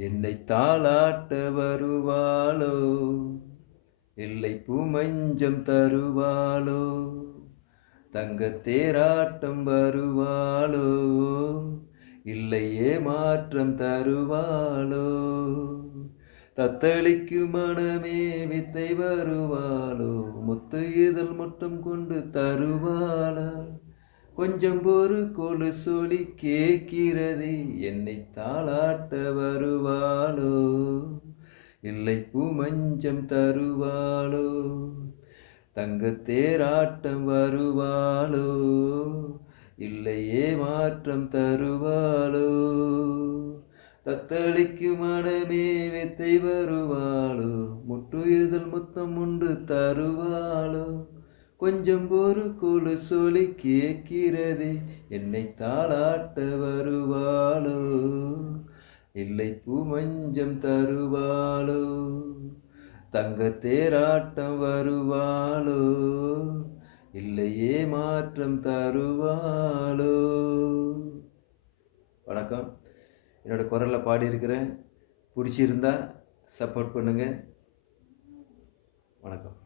என்னை தாளாட்ட வருவாளோ, இல்லை பூமஞ்சம் தருவாளோ, தங்கத் தேராட்டம் வருவாளோ, இல்லை ஏமாற்றம் தருவாளோ, தத்தளிக்கு மனமே வித்தை வருவாளோ, முத்து இதழ் முட்டம் கொண்டு தருவாளா, கொஞ்சம் ஒரு கொலுசொலி கேட்கிறதே, என்னை தாளாட்ட வருவாளோ, இல்லை பூமஞ்சம் தருவாளோ, தங்கத் தேராட்டம் வருவாளோ, இல்லை ஏமாற்றம் தருவாளோ, தத்தளிக்கு மனமே வித்தை வருவாளோ, முட்டுயுதல் முத்தம் உண்டு தருவாளோ, கொஞ்சம் ஒரு கொலுசொலி கேட்கிறதே, என்னை தாளாட்ட வருவாளோ, இல்லை பூமஞ்சம் தருவாளோ, தங்கத் தேராட்டம் வருவாளோ, இல்லை ஏமாற்றம் தருவாளோ. வணக்கம். என்னோட குரலில் பாடியிருக்கிறேன். பிடிச்சிருந்தா சப்போர்ட் பண்ணுங்கள். வணக்கம்.